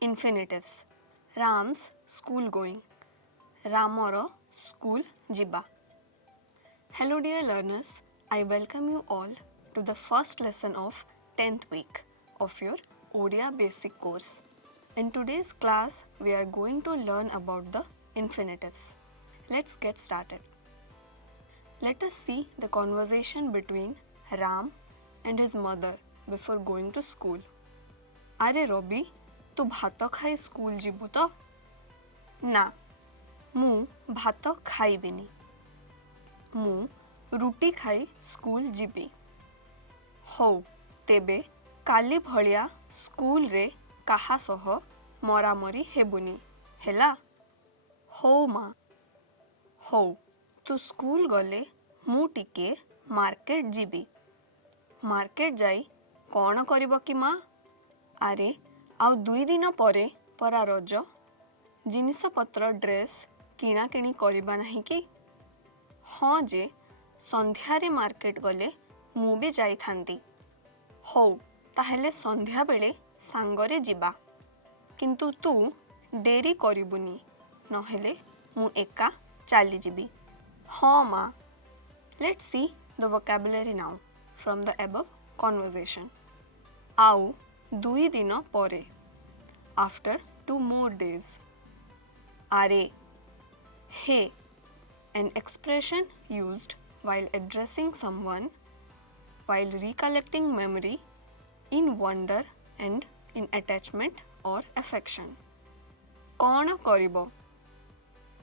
Infinitives. Ram's school going. Ramoro school jiba. Hello dear learners, I welcome you all to the first lesson of 10th week of your Odia basic course. In today's class, we are going to learn about the infinitives. Let's get started. Let us see the conversation between Ram and his mother before going to school. Are Robbie, तू भात खाई school जीबू तो? ना, मु भात खाइबिनी. मु रुटी खाई स्कूल जीबी. हौ, तेबे काली भलिया स्कूल रे काहा सह मरामरी हेबुनी. हेला? हौ माँ. हौ, तू स्कूल गले मु टिके मार्केट जीबी. मार्केट जाई कौन करिब कि माँ? आरे आउ 2 दिन परे परा रज जिनिस पत्र ड्रेस किणा किणी करिबा नाही कि? हाँ जे संध्यारे मार्केट गले मु भी जाई थांती. हौ ताहेले संध्या बेले सांगरे जिबा. किंतु तू डेरी करिबुनी नहेले मु एका चाली जिबी. हाँ माँ. Let's see the vocabulary now from the above conversation. आउ 2 दिन परे. After 2 more days. Are. Hey. An expression used while addressing someone while recollecting memory in wonder and in attachment or affection. कौन करिबो?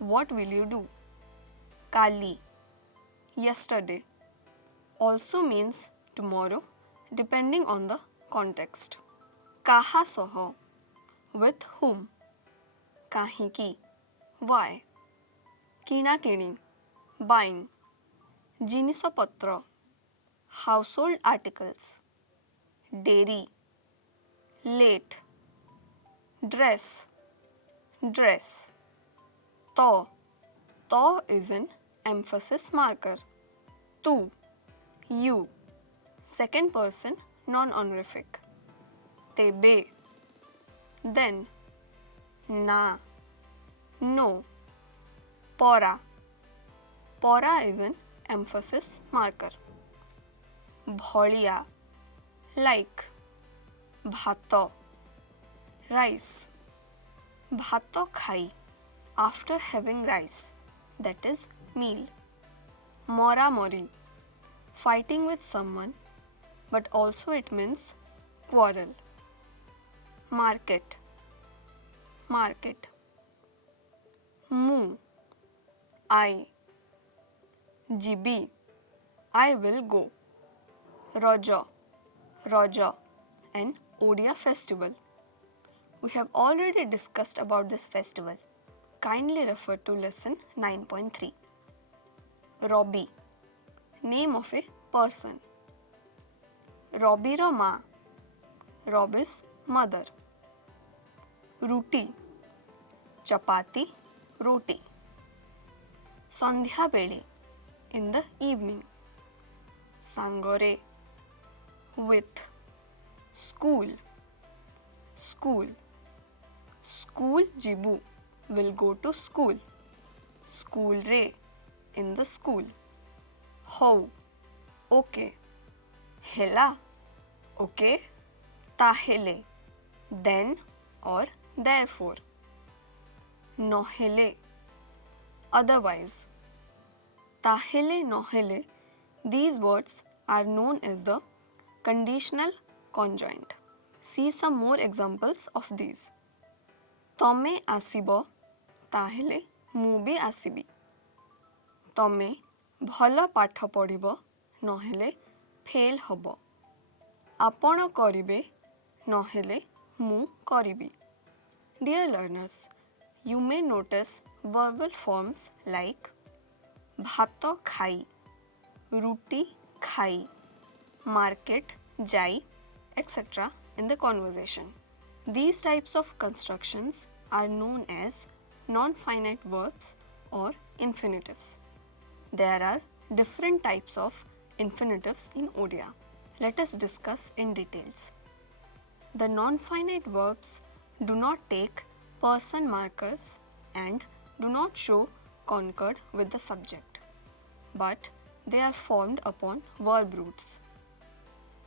What will you do? Kali. Yesterday. Also means tomorrow depending on the context. काहा सह. With whom? काहिकी. Why? किणा किणी. Buying. जिनिस पत्र. Household articles. Dairy. Late. Dress. Dress. To. To is an emphasis marker. Tu. You. Second person non-honorific. Tebe. Then. Na. No. Pora. Pora is an emphasis marker. Bholiya. Like. Bhato. Rice. Bhato khai. After having rice. That is meal. Mora mori. Fighting with someone, but also it means quarrel. Market. Market. Mu. I. Jibi. I will go. Raja. Raja. An Odia festival. We have already discussed about this festival. Kindly refer to lesson 9.3. Robbie. Name of a person. Robbie ro ma. Robbie's mother. Ruti. Chapati. Roti. Sandhya bele. In the evening. Sangore. With. School. School. School jibu. Will go to school. School re. In the school. How. Okay. Hela. Okay. Tahele. Then or therefore. Nohele. Otherwise. Tahele nohele. These words are known as the conditional conjoint. See some more examples of these. Tome asibo. Tahele mu bi asibi. Tome ଭଲ ପାଠ ପଢ଼ିବ ନହେଲେ fail ହେବ. ଆପଣ କରିବେ ନହେଲେ ମୁଁ କରିବି. Dear learners, you may notice verbal forms like ଭାତ ଖାଇ, ରୁଟି ଖାଇ, market ଯାଇ, etc. in the conversation. These types of constructions are known as non-finite verbs or infinitives. There are different types of infinitives in Odia. Let us discuss in details. The non-finite verbs do not take person markers and do not show concord with the subject, but they are formed upon verb roots.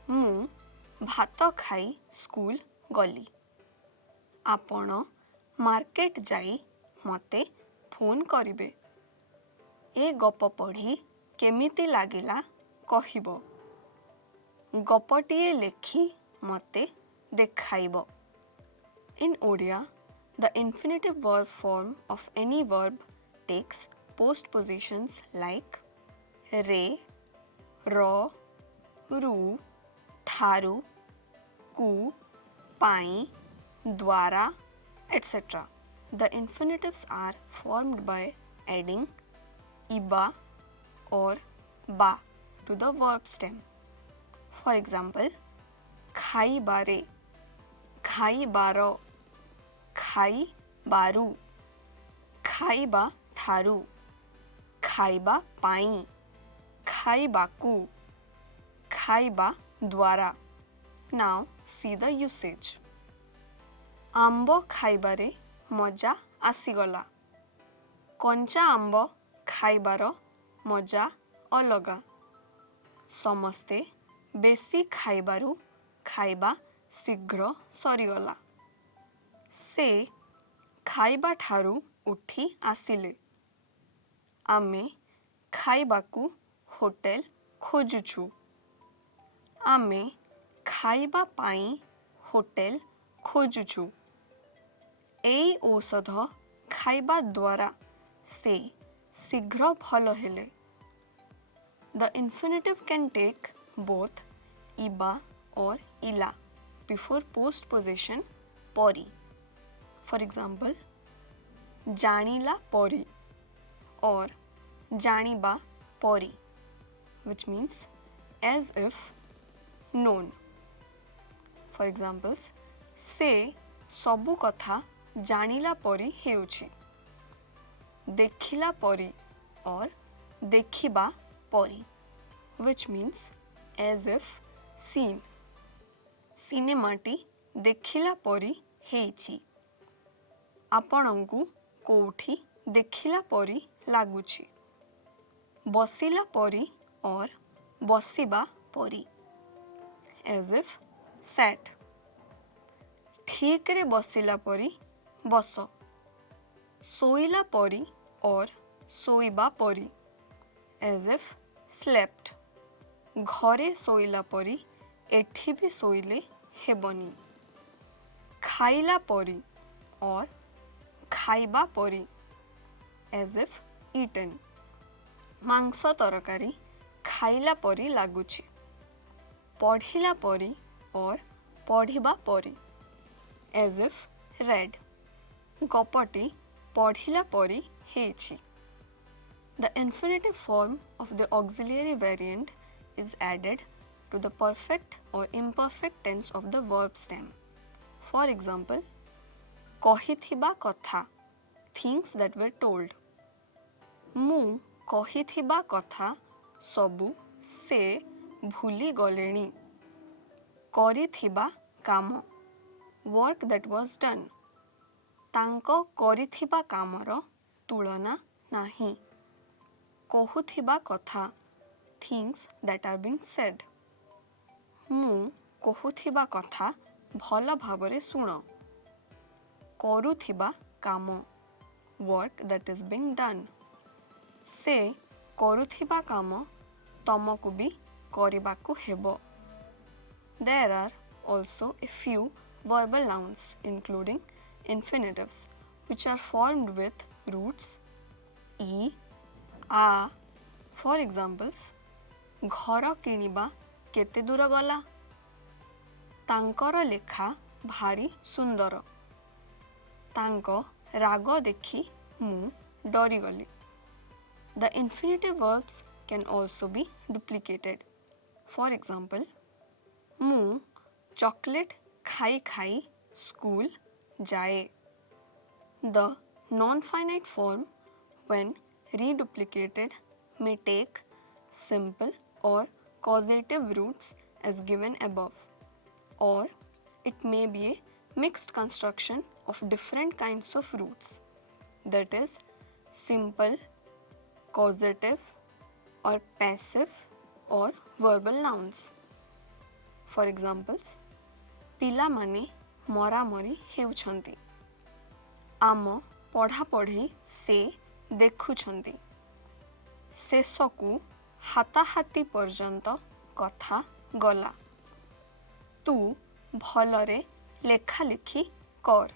ମୁଁ ଭାତ ଖାଇ school ଗଲି। ଆପଣ market ଯାଇ ମୋତେ phone କରିବେ। ଏ ଗପ ପଢ଼ି କେମିତି ଲାଗିଲା କହିବ। ଗପଟିଏ ଲେଖି ମୋତେ ଦେଖାଇବ। In Odia, the infinitive verb form of any verb takes postpositions like re, ro, ru, tharu, ku, pai, dwara, etc. The infinitives are formed by adding iba or ba to the verb stem. For example, ଖାଇବାରେ, ଖାଇବାର, ଖାଇବାରୁ, ଖାଇବା ଠାରୁ, ଖାଇବା ପାଇଁ, ଖାଇବାକୁ, ଖାଇବା ଦ୍ୱାରା. Now see the usage. ଆମ୍ବ ଖାଇବାରେ ମଜା ଆସିଗଲା। କଞ୍ଚା ଆମ୍ବ ଖାଇବାର ମଜା ଅଲଗା। ସମସ୍ତେ ବେଶୀ ଖାଇବାରୁ ଖାଇବା ଶୀଘ୍ର ସରିଗଲା। ସେ ଖାଇବା ଠାରୁ ଉଠି ଆସିଲେ। ଆମେ ଖାଇବାକୁ ହୋଟେଲ ଖୋଜୁଛୁ। ଆମେ ଖାଇବା ପାଇଁ ହୋଟେଲ ଖୋଜୁଛୁ। ଏଇ ଔଷଧ ଖାଇବା ଦ୍ୱାରା ସେ ଶୀଘ୍ର ଭଲ ହେଲେ। The infinitive can take both iba or ila before postposition pori. For example, ଜାଣିଲା ପରି or ଜାଣିବା ପରି, which means as if known. For examples, ସେ ସବୁ କଥା ଜାଣିଲା ପରି ହେଉଛି। ଦେଖିଲା ପରି or ଦେଖିବା ପରି, which means as if seen. ସିନେମାଟି ଦେଖିଲା ପରି ହେଇଛି। ଆପଣଙ୍କୁ କୋଉଠି ଦେଖିଲା ପରି ଲାଗୁଛି। ବସିଲା ପରି or ବସିବା ପରି, as if sat. ଠିକରେ ବସିଲା ପରି ବସ। ଶୋଇଲା ପରି or ଶୋଇବା ପରି, as if slept. ଘରେ ଶୋଇଲା ପରି ଏଠି ବି ଶୋଇଲେ ହେବନି। ଖାଇଲା ପରି or ଖାଇବା ପରି, as if eaten. ମାଂସ ତରକାରୀ ଖାଇଲା ପରି ଲାଗୁଛି। ପଢ଼ିଲା ପରି or ପଢ଼ିବା ପରି, as if read. ଗପଟି ପଢ଼ିଲା ପରି ହେଇଛି। The infinitive form of the auxiliary variant is added to the perfect or imperfect tense of the verb stem. For example, କହିଥିବା କଥା, things that were told. ମୁଁ କହିଥିବା କଥା ସବୁ ସେ ଭୁଲି ଗଲେଣି। କରିଥିବା କାମ, work that was done. ତାଙ୍କ କରିଥିବା କାମର ତୁଳନା ନାହିଁ। କହୁଥିବା କଥା, things that are being said. ମୁଁ କହୁଥିବା କଥା ଭଲ ଭାବରେ ଶୁଣ। କରୁଥିବା କାମ, work that is being done. ସେ କରୁଥିବା କାମ ତମକୁ ବି କରିବାକୁ ହେବ। There are also a few verbal nouns including infinitives which are formed with roots e, a. For examples, ଘର କିଣିବା କେତେ ଦୂର ଗଲା? ତାଙ୍କର ଲେଖା ଭାରି ସୁନ୍ଦର। ତାଙ୍କ ରାଗ ଦେଖି ମୁଁ ଡରିଗଲି। The infinitive verbs can also be duplicated. For example, ମୁଁ ଚକୋଲେଟ୍ ଖାଇ ଖାଇ ସ୍କୁଲ ଯାଏ। The non-finite form, when reduplicated, may take simple or causative roots as given above, or it may be a mixed construction of different kinds of roots, that is simple, causative or passive or verbal nouns. For examples, ପିଲାମାନେ ମରାମରି ହେଉଛନ୍ତି, ଆମ ପଢ଼ାପଢ଼ି ସେ ଦେଖୁଛନ୍ତି, ଶେଷକୁ ହାତାହାତି ପର୍ଯ୍ୟନ୍ତ କଥା ଗଲା, ତୁ ଭଲରେ ଲେଖାଲେଖି କର.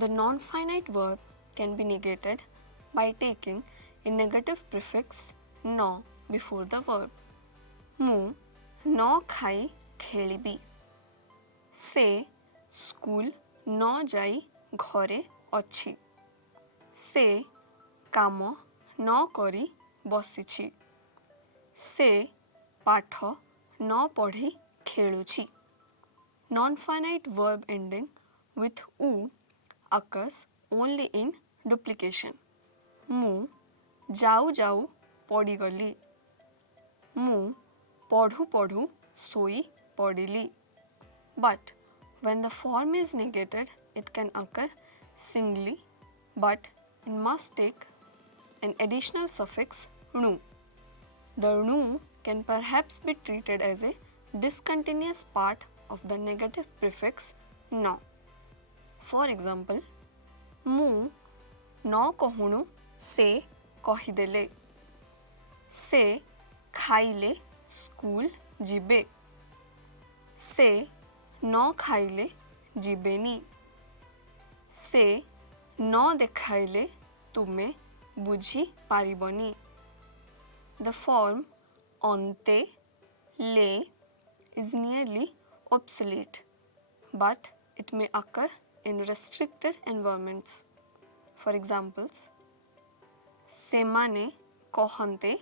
The non-finite verb can be negated by taking a negative prefix न before the verb. ମୁଁ ନ ଖାଇ ଖେଳିବି, ସେ ସ୍କୁଲ ନ ଯାଇ ଘରେ ଅଛି, ସେ କାମ ନ କରି ବସିଛି, ସେ ପାଠ ନ ପଢ଼ି ଖେଳୁଛି. Non-finite verb ending with u occurs only in duplication. ମୁଁ ଯାଉ ଯାଉ ପଡ଼ିଗଲି, ମୁଁ ପଢ଼ୁ ପଢ଼ୁ ଶୋଇ ପଡ଼ିଲି. But when the form is negated, it can occur singly, but it must take an additional suffix णु. The णु can perhaps be treated as a discontinuous part of the negative prefix न. For example, ମୁଁ ନ କହୁଣୁ ସେ କହିଦେଲେ, ସେ ଖାଇଲେ school ଯିବେ, ସେ ନ ଖାଇଲେ ଯିବେନି, ସେ ନ ଦେଖାଇଲେ ତୁମେ ବୁଝି ପାରିବନି. The form ଅନ୍ତେ ଲେ is nearly obsolete, but it may occur in restricted environments. For examples, ସେମାନେ କହନ୍ତେ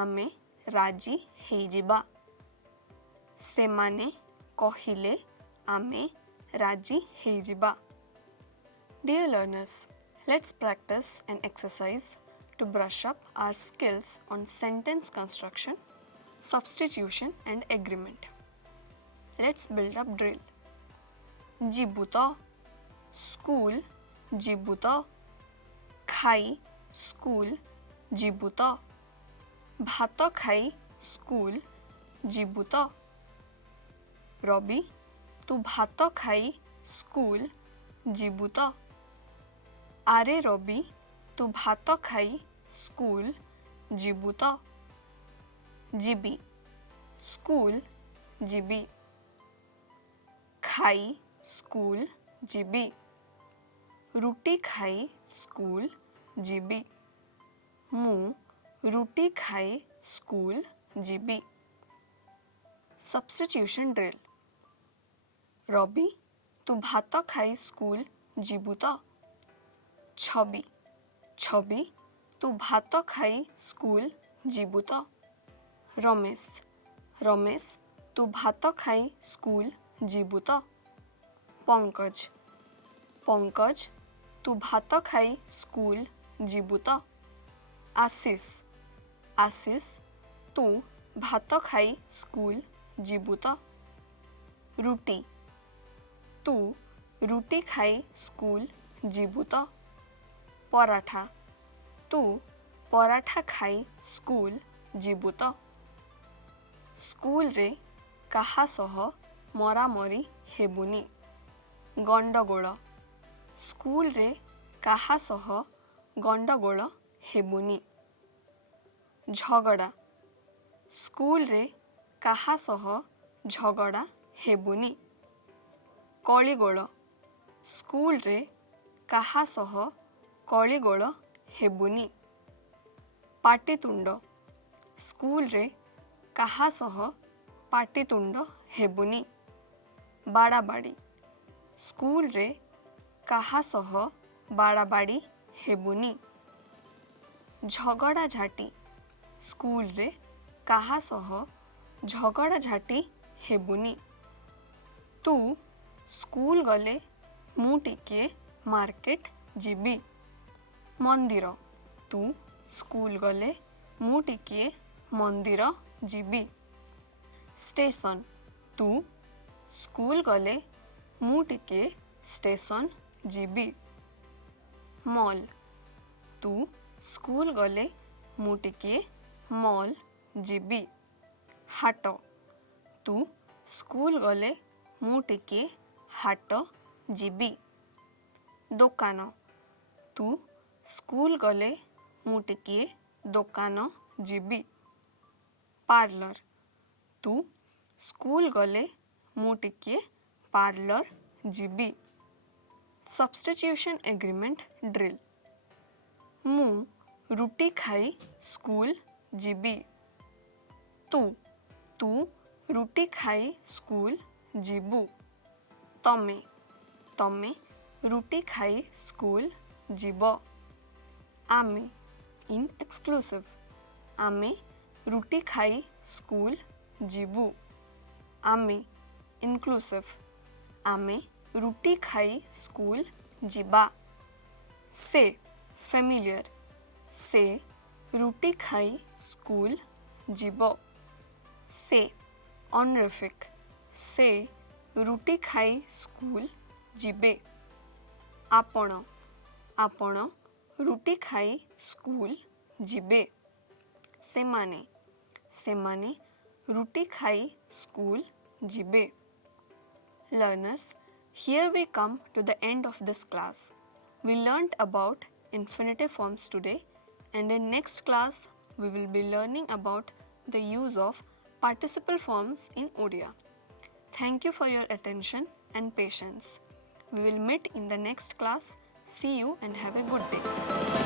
ଆମେ ରାଜି ହେଇଯିବା, ସେମାନେ କହିଲେ ଆମେ ରାଜି ହେଇଯିବା. Dear learners, let's practice an exercise to brush up our skills on sentence construction, substitution and agreement. Let's build up drill. ଯିବୁ ତ, ସ୍କୁଲ ଯିବୁ ତ, ଖାଇ ସ୍କୁଲ ଯିବୁ ତ, ଭାତ ଖାଇ ସ୍କୁଲ ଯିବୁ ତ, ରବି ତୁ ଭାତ ଖାଇ ସ୍କୁଲ ଯିବୁ ତ, ଆରେ ରବି ତୁ ଭାତ ଖାଇ ସ୍କୁଲ ଯିବୁ ତ, ଯିବି ସ୍କୁଲ ଯିବି, ଖାଇ ସ୍କୁଲ ଯିବି, ରୁଟି ଖାଇ ସ୍କୁଲ ଯିବି, ମୁଁ ରୁଟି ଖାଇ ସ୍କୁଲ ଯିବି. Substitution drill. ରବି ତୁ ଭାତ ଖାଇ ସ୍କୁଲ ଯିବୁ ତ, ଛବି ଛବି ତୁ ଭାତ ଖାଇ ସ୍କୁଲ ଯିବୁ ତ, ରମେଶ ରମେଶ ତୁ ଭାତ ଖାଇ ସ୍କୁଲ ଯିବୁ ତ, ପଙ୍କଜ ପଙ୍କଜ ତୁ ଭାତ ଖାଇ ସ୍କୁଲ ଯିବୁ ତ, ଆଶିଷ ଆଶିଷ ତୁ ଭାତ ଖାଇ ସ୍କୁଲ ଯିବୁ ତ, ରୁଟି ତୁ ରୁଟି ଖାଇ ସ୍କୁଲ ଯିବୁ ତ, ପରାଠା ତୁ ପରାଠା ଖାଇ ସ୍କୁଲ ଯିବୁ ତ, ସ୍କୁଲରେ କାହା ସହ ମରାମରି ହେବୁନି, ଗଣ୍ଡଗୋଳ ସ୍କୁଲରେ କାହା ସହ ଗଣ୍ଡଗୋଳ ହେବୁନି, ଝଗଡ଼ା ସ୍କୁଲରେ କାହା ସହ ଝଗଡ଼ା ହେବୁନି, କଳିଗୋଳ ସ୍କୁଲରେ କାହା ସହ କଳିଗୋଳ ହେବୁନି, ପାଟିତୁଣ୍ଡ ସ୍କୁଲରେ କାହା ସହ ପାଟିତୁଣ୍ଡ ହେବୁନି, ବାଡ଼ାବାଡ଼ି ସ୍କୁଲରେ କାହା ସହ ବାଡ଼ାବାଡ଼ି ହେବୁନି, ଝଗଡ଼ାଝାଟି ସ୍କୁଲରେ କାହା ସହ ଝଗଡ଼ାଝାଟି ହେବୁନି, ତୁ ସ୍କୁଲ ଗଲେ ମୁଁ ଟିକିଏ ମାର୍କେଟ ଯିବି, ମନ୍ଦିର ତୁ ସ୍କୁଲ ଗଲେ ମୁଁ ଟିକିଏ ମନ୍ଦିର ଯିବି, ଷ୍ଟେସନ ତୁ ସ୍କୁଲ ଗଲେ ମୁଁ ଟିକେ ଷ୍ଟେସନ ଯିବି। ମଲ୍ ତୁ ସ୍କୁଲ ଗଲେ ମୁଁ ଟିକେ ମଲ୍ ଯିବି। ହାଟ ତୁ ସ୍କୁଲ ଗଲେ ମୁଁ ଟିକେ ହାଟ ଯିବି। ଦୋକାନ ତୁ ସ୍କୁଲ ଗଲେ ମୁଁ ଟିକେ ଦୋକାନ ଯିବି। ପାର୍ଲର ତୁ ସ୍କୁଲ ଗଲେ ମୁଁ ଟିକେ ପାର୍ଲର ଯିବି। ସବଷ୍ଟିଟ୍ୟୁସନ୍ ଏଗ୍ରିମେଣ୍ଟ ଡ୍ରିଲ୍ ମୁଁ ରୁଟି ଖାଇ ସ୍କୁଲ ଯିବି। ତୁ ରୁଟି ଖାଇ ସ୍କୁଲ ଯିବୁ। ତମେ ରୁଟି ଖାଇ ସ୍କୁଲ ଯିବ। ଆମେ ଇନ୍ ଏକ୍ସକ୍ଲୁସିଭ୍ ଆମେ ରୁଟି ଖାଇ ସ୍କୁଲ ଯିବୁ। ଆମେ ଇନକ୍ଲୁସିଭ୍ ଆମେ ରୁଟି ଖାଇ ସ୍କୁଲ ଯିବା। ସେ ଫ୍ୟାମିଲିୟର ସେ ରୁଟି ଖାଇ ସ୍କୁଲ ଯିବ। ସେ ଅନରିଫିକ୍ ସେ ରୁଟି ଖାଇ ସ୍କୁଲ ଯିବେ। ଆପଣ ରୁଟି ଖାଇ ସ୍କୁଲ ଯିବେ। ସେମାନେ ରୁଟି ଖାଇ ସ୍କୁଲ ଯିବେ। Learners, here we come to the end of this class. We learnt about infinitive forms today, and in next class we will be learning about the use of participle forms in Odia. Thank you for your attention and patience. We will meet in the next class. See you and have a good day.